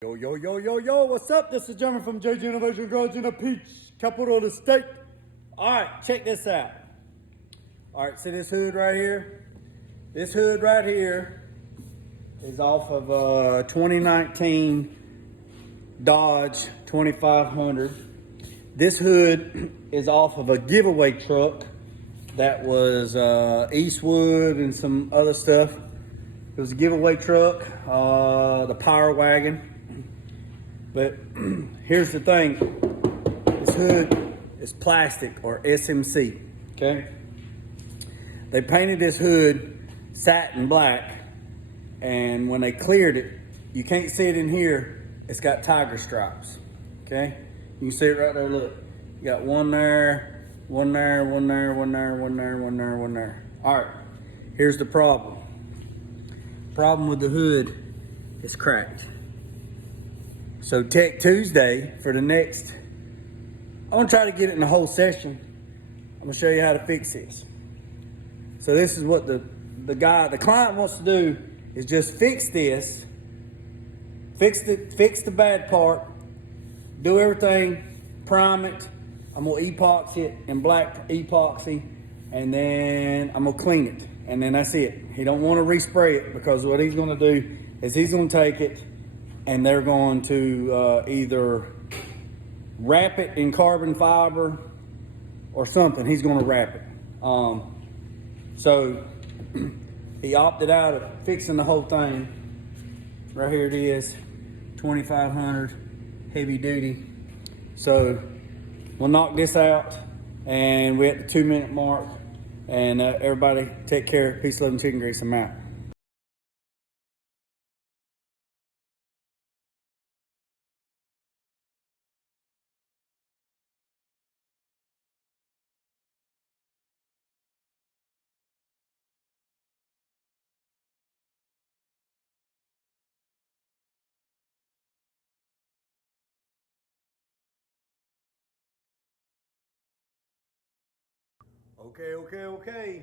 Yo, yo, yo, yo, yo, what's up? This is Jeremy from JG Innovation Garage in the Peach, capital of the state. All right, check this out. All right, see this hood right here? This hood right here is off of a 2019 Dodge 2500. This hood is off of a giveaway truck that was Eastwood and some other stuff. It was a giveaway truck, the PowerWagon. But here's the thing, this hood is plastic or SMC, okay? They painted this hood satin black, and when they cleared it, you can't see it in here, it's got tiger stripes, okay? You can see it right there, look. You got one there, one there, one there, one there, one there, one there, one there. All right, here's the problem. Problem with the hood is cracked. So Tech Tuesday for the next, I'm gonna try to get it in the whole session. I'm gonna show you how to fix this. So this is what the client wants to do is just fix this, fix the bad part, do everything, prime it. I'm gonna epoxy it in black epoxy, and then I'm gonna clean it, and then that's it. He don't want to respray it because what he's gonna do is he's gonna take it and they're going to either wrap it in carbon fiber or something. He's going to wrap it. So he opted out of fixing the whole thing. Right here it is, 2500 heavy duty. So we'll knock this out, and we're at the 2-minute mark. And everybody take care. Peace, love, and chicken grease. I'm out. Okay.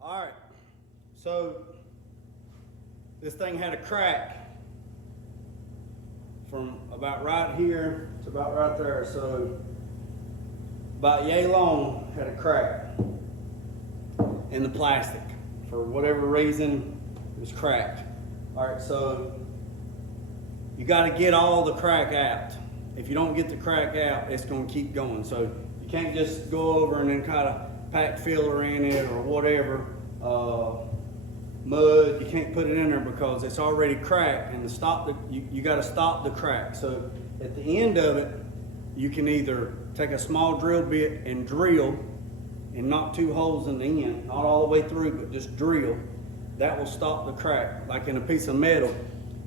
All right, so this thing had a crack from about right here to about right there. So about yay long had a crack in the plastic. For whatever reason, it was cracked. All right, so you got to get all the crack out. If you don't get the crack out, it's going to keep going. So you can't just go over and then kind of pack filler in it or whatever, mud. You can't put it in there because it's already cracked, and you got to stop the crack. So at the end of it, you can either take a small drill bit and drill and knock 2 holes in the end, not all the way through, but just drill. That will stop the crack. Like in a piece of metal,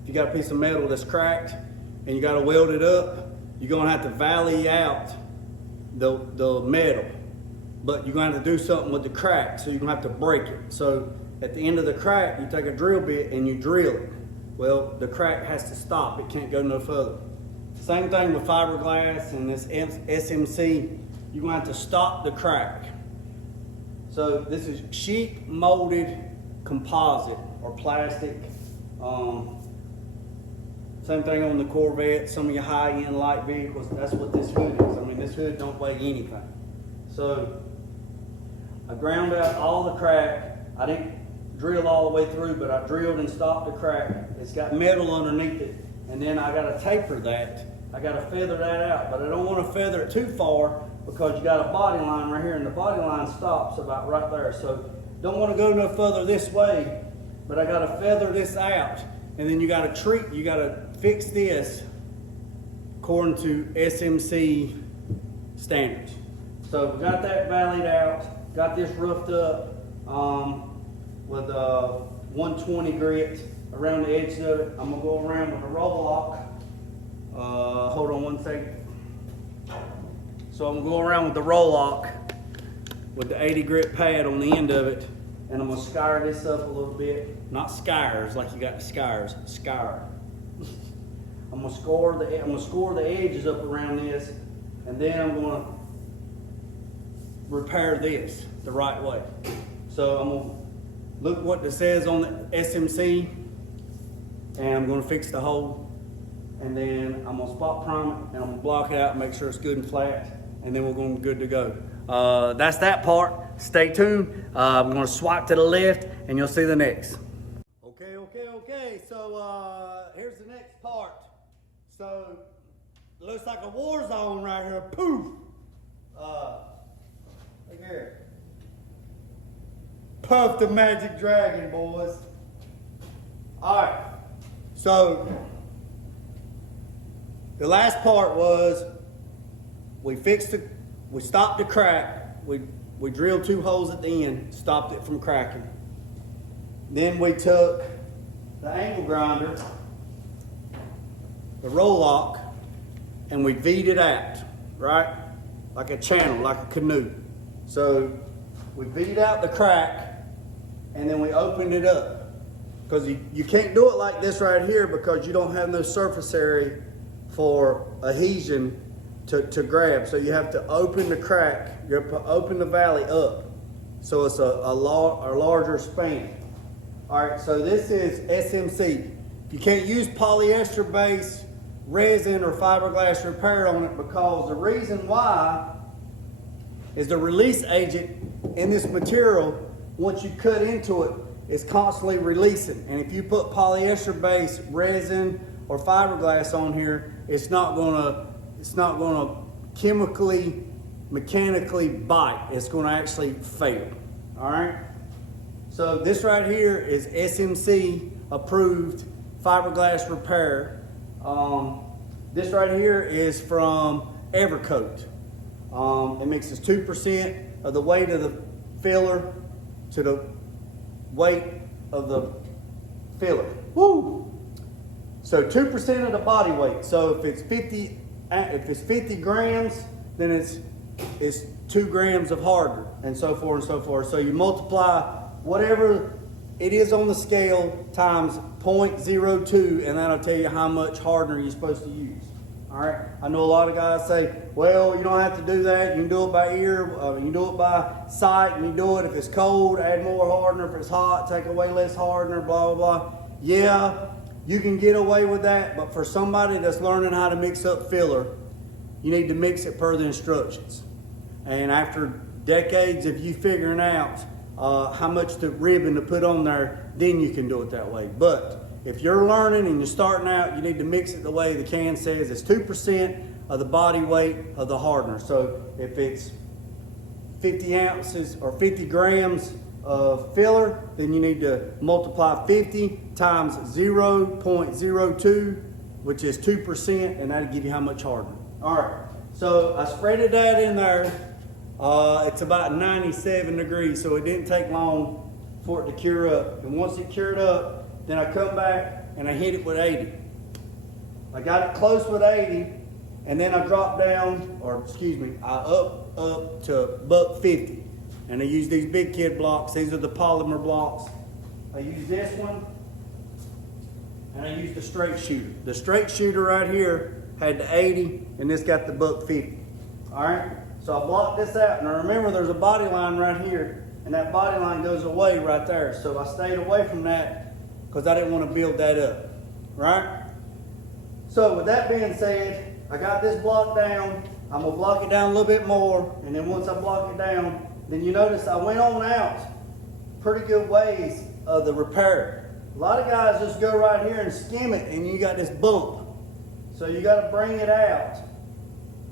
if you got a piece of metal that's cracked and you got to weld it up, you're going to have to valley out the metal, but you're going to have to do something with the crack, so you're going to have to break it. So at the end of the crack, you take a drill bit and you drill it. Well, the crack has to stop. It can't go no further. Same thing with fiberglass and this SMC. You're going to have to stop the crack. So this is sheet molded composite or plastic. Same thing on the Corvette, some of your high-end light vehicles, that's what this hood is. I mean, this hood don't weigh anything. So I ground out all the crack. I didn't drill all the way through, but I drilled and stopped the crack. It's got metal underneath it, and then I got to taper that. I got to feather that out, but I don't want to feather it too far because you got a body line right here, and the body line stops about right there. So don't want to go no further this way, but I got to feather this out, and then you got to fix this according to SMC standards. So we got that valleyed out, got this roughed up with 120 grit around the edge of it. I'm gonna go around with a roll lock. Hold on one second. So I'm gonna go around with the roll lock with the 80 grit pad on the end of it, and I'm gonna scour this up a little bit. Not skyers like you got skyers, scour. I'm gonna score the edges up around this, and then I'm gonna repair this the right way. So I'm gonna look what it says on the SMC and I'm gonna fix the hole, and then I'm gonna spot prime it, and I'm gonna block it out and make sure it's good and flat, and then we're gonna be good to go. That's that part. Stay tuned. I'm gonna swipe to the left, and you'll see the next. Okay, so here's the next part. So, it looks like a war zone right here. Poof! Look here. Puff the magic dragon, boys. Alright, so the last part was we stopped the crack. We drilled 2 holes at the end, stopped it from cracking. Then we took the angle grinder, the roll lock, and we V'd it out, right? Like a channel, like a canoe. So we V'd out the crack, and then we opened it up. Because you can't do it like this right here because you don't have no surface area for adhesion to grab. So you have to open the crack, you have to open the valley up. So it's a larger span. All right, so this is SMC. You can't use polyester based resin or fiberglass repair on it because the reason why is the release agent in this material, once you cut into it, is constantly releasing. And if you put polyester based resin or fiberglass on here, it's not gonna chemically, mechanically bite. It's gonna actually fail. All right. So this right here is SMC approved fiberglass repair. This right here is from Evercoat. It mixes 2% of the weight of the filler to the weight of the filler. Woo! So 2% of the body weight. So if it's 50 grams, then it's 2 grams of hardener, and so forth and so forth. So you multiply whatever it is on the scale times 0.02, and that'll tell you how much hardener you're supposed to use. All right. I know a lot of guys say, well, you don't have to do that. You can do it by ear. You can do it by sight. You can do it if it's cold, add more hardener. If it's hot, take away less hardener, blah, blah, blah. Yeah, you can get away with that, but for somebody that's learning how to mix up filler, you need to mix it per the instructions. And after decades of you figuring out how much the ribbon to put on there, then you can do it that way. But if you're learning and you're starting out, you need to mix it the way the can says. It's 2% of the body weight of the hardener. So if it's 50 ounces or 50 grams of filler, then you need to multiply 50 times 0.02, which is 2%, and that'll give you how much hardener. All right, so I spreaded that in there. It's about 97 degrees, so it didn't take long for it to cure up. And once it cured up, then I come back and I hit it with 80. I got it close with 80, and then I dropped down, I up to $1.50. And I use these big kid blocks. These are the polymer blocks. I use this one, and I use the straight shooter. The straight shooter right here had the 80, and this got the $1.50. All right, so I blocked this out, and I remember there's a body line right here, and that body line goes away right there. So I stayed away from that because I didn't want to build that up, right? So with that being said, I got this block down. I'm gonna block it down a little bit more, and then once I block it down, then you notice I went on out pretty good ways of the repair. A lot of guys just go right here and skim it, and you got this bump. So you got to bring it out.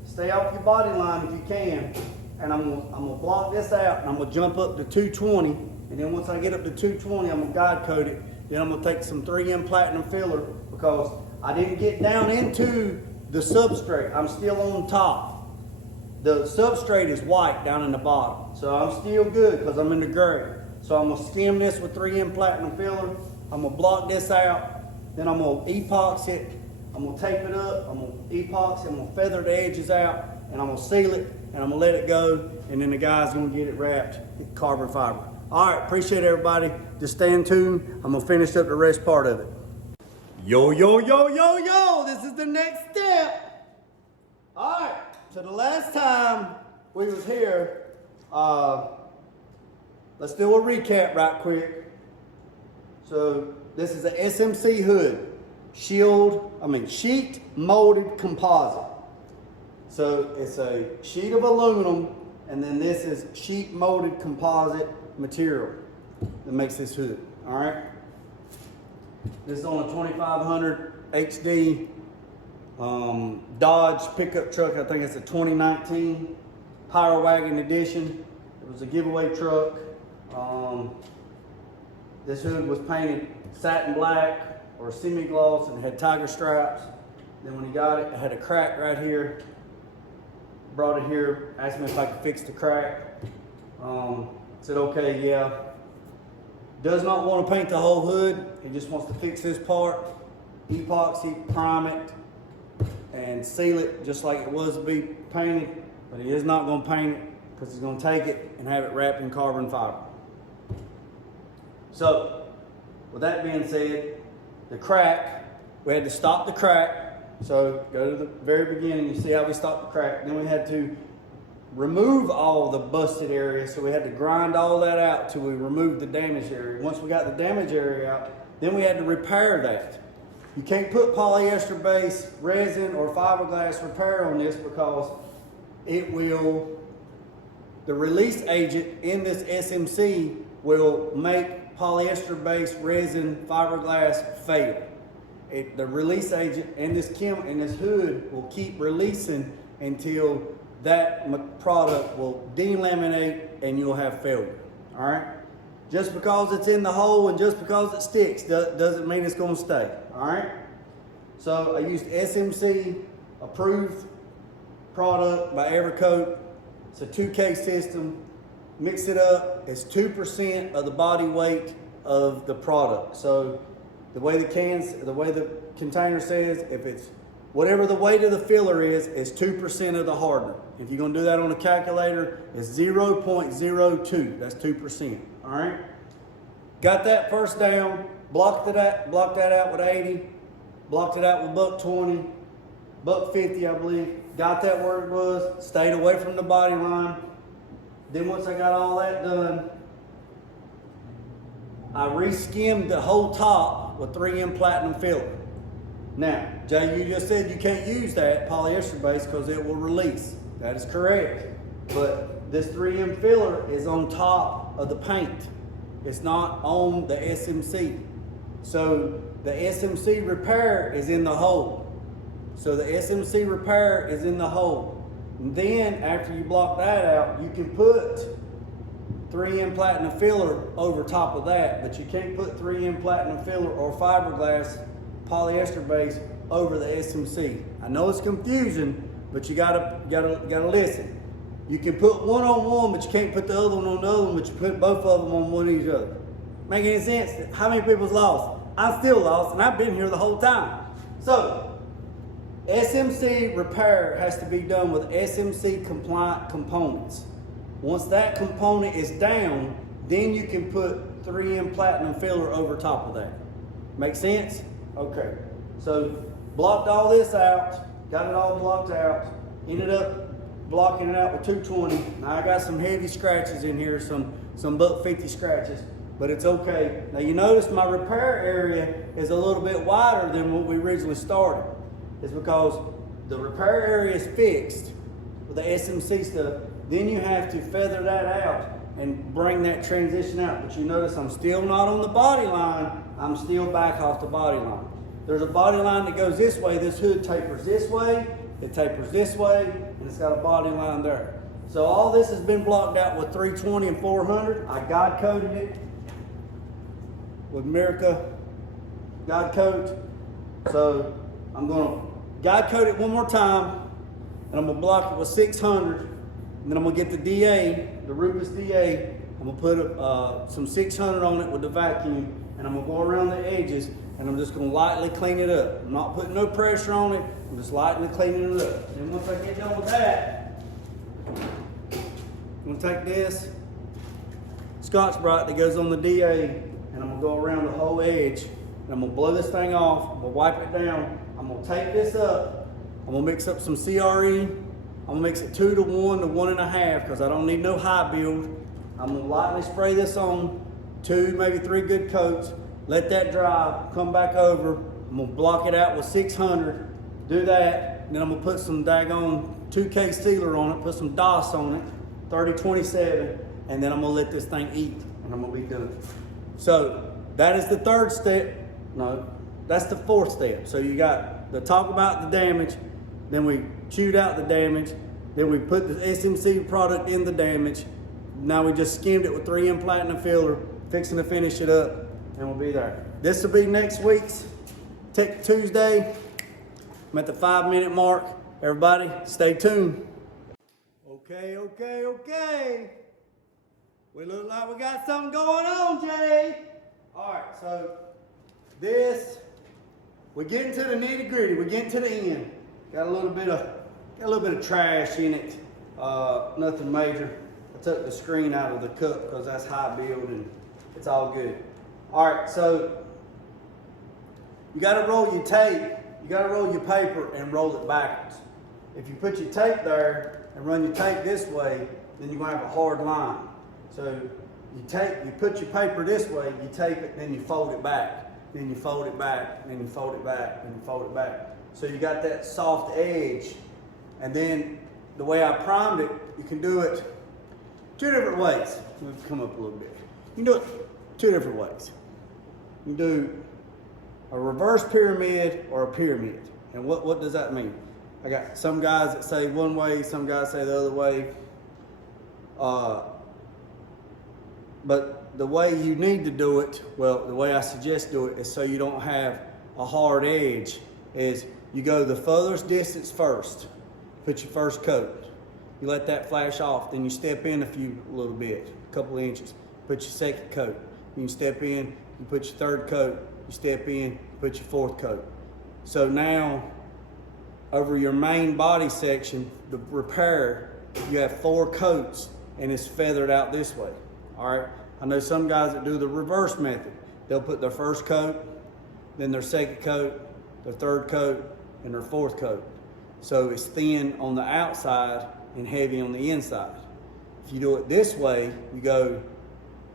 Stay off your body line if you can. And I'm gonna block this out, and I'm gonna jump up to 220. And then once I get up to 220, I'm gonna guide coat it. Then I'm gonna take some 3M platinum filler because I didn't get down into the substrate. I'm still on top. The substrate is white down in the bottom. So I'm still good because I'm in the gray. So I'm gonna skim this with 3M platinum filler. I'm gonna block this out. Then I'm gonna epoxy it. I'm gonna tape it up. I'm gonna epoxy. I'm gonna feather the edges out, and I'm gonna seal it, and I'm gonna let it go. And then the guy's gonna get it wrapped in carbon fiber. All right, appreciate everybody. Just stay in tune. I'm gonna finish up the rest part of it. Yo, yo, yo, yo, yo. This is the next step. All right. So the last time we was here, let's do a recap right quick. So this is a SMC Hood. sheet molded composite. So it's a sheet of aluminum, and then this is sheet molded composite material that makes this hood. All right. This is on a 2500 HD Dodge pickup truck. I think it's a 2019 PowerWagon edition. It was a giveaway truck. This hood was painted satin black or semi-gloss and had tiger stripes. Then when he got it, it had a crack right here. Brought it here, asked me if I could fix the crack. Said okay, yeah. Does not want to paint the whole hood. He just wants to fix this part, epoxy, prime it, and seal it just like it was to be painted. But he is not going to paint it because he's going to take it and have it wrapped in carbon fiber. So, with that being said, the crack, we had to stop the crack. So, go to the very beginning, you see how we stopped the crack. Then we had to remove all the busted areas, so we had to grind all that out till we removed the damaged area. Once we got the damaged area out, then we had to repair that. You can't put polyester based resin or fiberglass repair on this because it will, the release agent in this SMC will make polyester based resin fiberglass fail. The release agent in this hood will keep releasing until that product will delaminate and you'll have failure. All right. Just because it's in the hole and just because it sticks doesn't mean it's going to stay. All right. So I used SMC approved product by Evercoat. It's a 2K system. Mix it up. It's 2% of the body weight of the product. So the way the container says, if it's whatever the weight of the filler is 2% of the hardener. If you're going to do that on a calculator, it's 0.02. That's 2%. All right. Got that first down. Blocked that out with 80. Blocked it out with $1.20, $1.50, I believe. Got that where it was. Stayed away from the body line. Then once I got all that done, I re-skimmed the whole top with 3M platinum filler. Now, Jay, you just said you can't use that polyester base because it will release. That is correct. But this 3M filler is on top of the paint. It's not on the SMC. So the SMC repair is in the hole. So the SMC repair is in the hole. And then after you block that out, you can put 3M platinum filler over top of that, but you can't put 3M platinum filler or fiberglass polyester base over the SMC. I know it's confusing, but you gotta listen. You can put one on one, but you can't put the other one on the other one, but you put both of them on one of each other. Make any sense? How many people's lost? I'm still lost, and I've been here the whole time. So, SMC repair has to be done with SMC compliant components. Once that component is down, then you can put 3M platinum filler over top of that. Make sense? Okay. So blocked all this out, got it all blocked out, ended up blocking it out with 220. Now I got some heavy scratches in here, some $1.50 scratches, but it's okay. Now you notice my repair area is a little bit wider than what we originally started. It's because the repair area is fixed with the SMC stuff. Then you have to feather that out and bring that transition out. But you notice I'm still not on the body line. I'm still back off the body line. There's a body line that goes this way. This hood tapers this way. It tapers this way. And it's got a body line there. So all this has been blocked out with 320 and 400. I God coated it with America God coat. So I'm going to God coat it one more time. And I'm going to block it with 600. And then I'm going to get the DA, the RUPES DA. I'm going to put some 600 on it with the vacuum. And I'm going to go around the edges. And I'm just going to lightly clean it up. I'm not putting no pressure on it. I'm just lightly cleaning it up. And once I get done with that, I'm going to take this Scotch-Brite that goes on the DA. And I'm going to go around the whole edge. And I'm going to blow this thing off. I'm going to wipe it down. I'm going to take this up. I'm going to mix up some CRE. I'm gonna mix it 2 to 1 to 1.5 because I don't need no high build. I'm gonna lightly spray this on 2, maybe 3 good coats. Let that dry, come back over. I'm I'm gonna block it out with 600, do that, then I'm gonna put some daggone 2K sealer on it, put some DOS on it, 3027, and then I'm gonna let this thing eat, and I'm gonna be done. So that is the third step. No, that's the fourth step. So you got the talk about the damage, then we chewed out the damage, then we put the SMC product in the damage. Now we just skimmed it with 3M platinum filler, fixing to finish it up, and we'll be there. This will be next week's Tech Tuesday. I'm at the 5-minute mark. Everybody, stay tuned. Okay. We look like we got something going on, Jay. All right, so this, we're getting to the nitty gritty. We're getting to the end. Got a little bit of trash in it. Nothing major. I took the screen out of the cup because that's high build and it's all good. All right, so you got to roll your tape. You got to roll your paper and roll it backwards. If you put your tape there and run your tape this way, then you're going to have a hard line. So you put your paper this way, you tape it, then you fold it back, then you fold it back, then you fold it back, then you fold it back. So you got that soft edge. And then the way I primed it, you can do it 2 different ways. We'll come up a little bit. You can do it 2 different ways. You can do a reverse pyramid or a pyramid. And what does that mean? I got some guys that say one way, some guys say the other way. But the way you need to do it, well, the way I suggest do it is so you don't have a hard edge, is you go the furthest distance first, put your first coat. You let that flash off, then you step in a little bit, a couple of inches, put your second coat. You can step in, you put your third coat, you step in, you put your fourth coat. So now, over your main body section, the repair, you have 4 coats and it's feathered out this way. All right, I know some guys that do the reverse method. They'll put their first coat, then their second coat, their third coat, and their fourth coat. So it's thin on the outside and heavy on the inside. If you do it this way, you go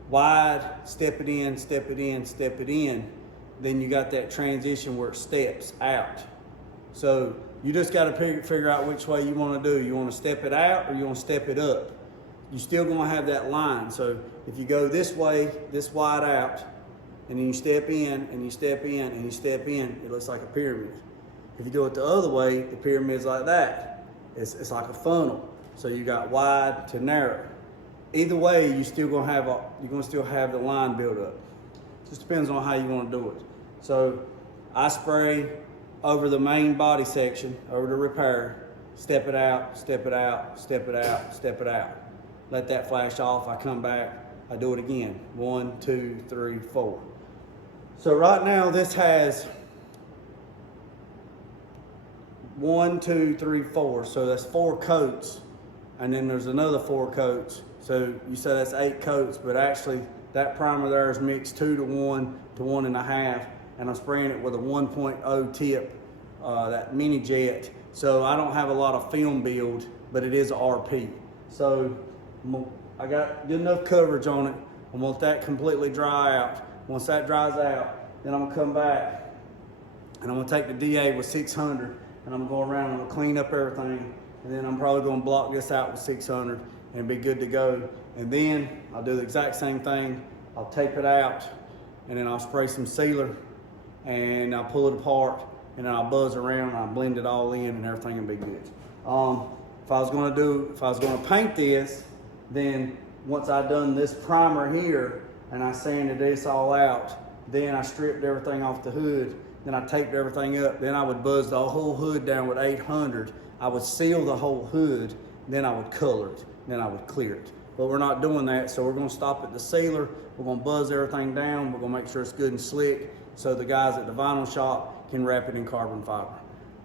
wide, step it in, step it in, step it in, then you got that transition where it steps out. So you just got to figure out which way you want to do. You want to step it out or you want to step it up. You're still going to have that line. So if you go this way, this wide out, and then you step in, and you step in, and you step in, it looks like a pyramid. If you do it the other way, the pyramid's like that. It's like a funnel. So you got wide to narrow. Either way, you're going to still have the line built up. Just depends on how you want to do it. So I spray over the main body section, over the repair, step it out, step it out, step it out, step it out. Let that flash off, I come back, I do it again. 1, 2, 3, 4. So right now this has 1, 2, 3, 4. So that's 4 coats. And then there's another 4 coats. So you say that's 8 coats, but actually that primer there is mixed 2 to 1 to 1.5. And I'm spraying it with a 1.0 tip, that mini jet. So I don't have a lot of film build, but it is a RP. So I got good enough coverage on it. I want that completely dry out. Once that dries out, then I'm gonna come back and I'm gonna take the DA with 600 and I'm gonna go around and I'm gonna clean up everything. And then I'm probably gonna block this out with 600 and be good to go. And then I'll do the exact same thing. I'll tape it out and then I'll spray some sealer and I'll pull it apart and then I'll buzz around and I'll blend it all in and everything will be good. If I was gonna paint this, then once I done this primer here and I sanded this all out, then I stripped everything off the hood, then I taped everything up, then I would buzz the whole hood down with 800. I would seal the whole hood, then I would color it, then I would clear it. But we're not doing that, so we're gonna stop at the sealer, we're gonna buzz everything down, we're gonna make sure it's good and slick so the guys at the vinyl shop can wrap it in carbon fiber.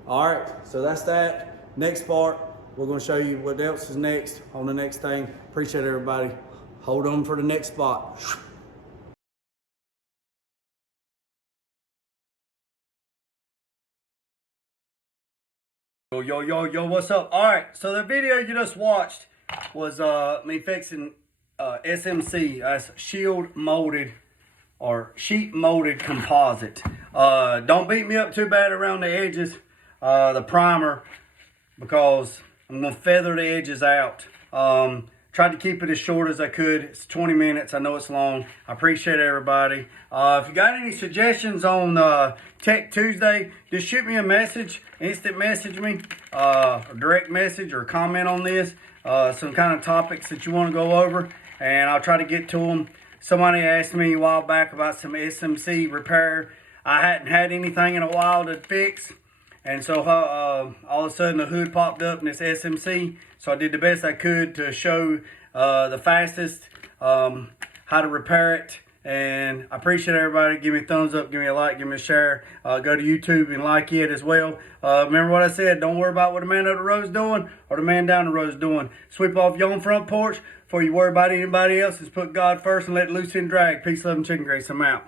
All right, so that's that. Next part, we're gonna show you what else is next on the next thing. Appreciate everybody. Hold on for the next spot. Yo, what's up? All right, so the video you just watched was me fixing SMC, that's shield molded or sheet molded composite. Don't beat me up too bad around the edges, the primer, because I'm gonna feather the edges out. Tried to keep it as short as I could. It's 20 minutes. I know it's long. I appreciate everybody. If you got any suggestions on Tech Tuesday, just shoot me a message, instant message me, or direct message, or comment on this, some kind of topics that you want to go over, and I'll try to get to them. Somebody asked me a while back about some SMC repair. I hadn't had anything in a while to fix. And so all of a sudden the hood popped up in this SMC. So I did the best I could to show the fastest how to repair it. And I appreciate everybody. Give me a thumbs up, give me a like, give me a share. Go to YouTube and like it as well. Remember what I said, don't worry about what the man up the road's doing or the man down the road's doing. Sweep off your own front porch before you worry about anybody else. Just put God first and let loose and drag. Peace, love, and chicken grease. I'm out.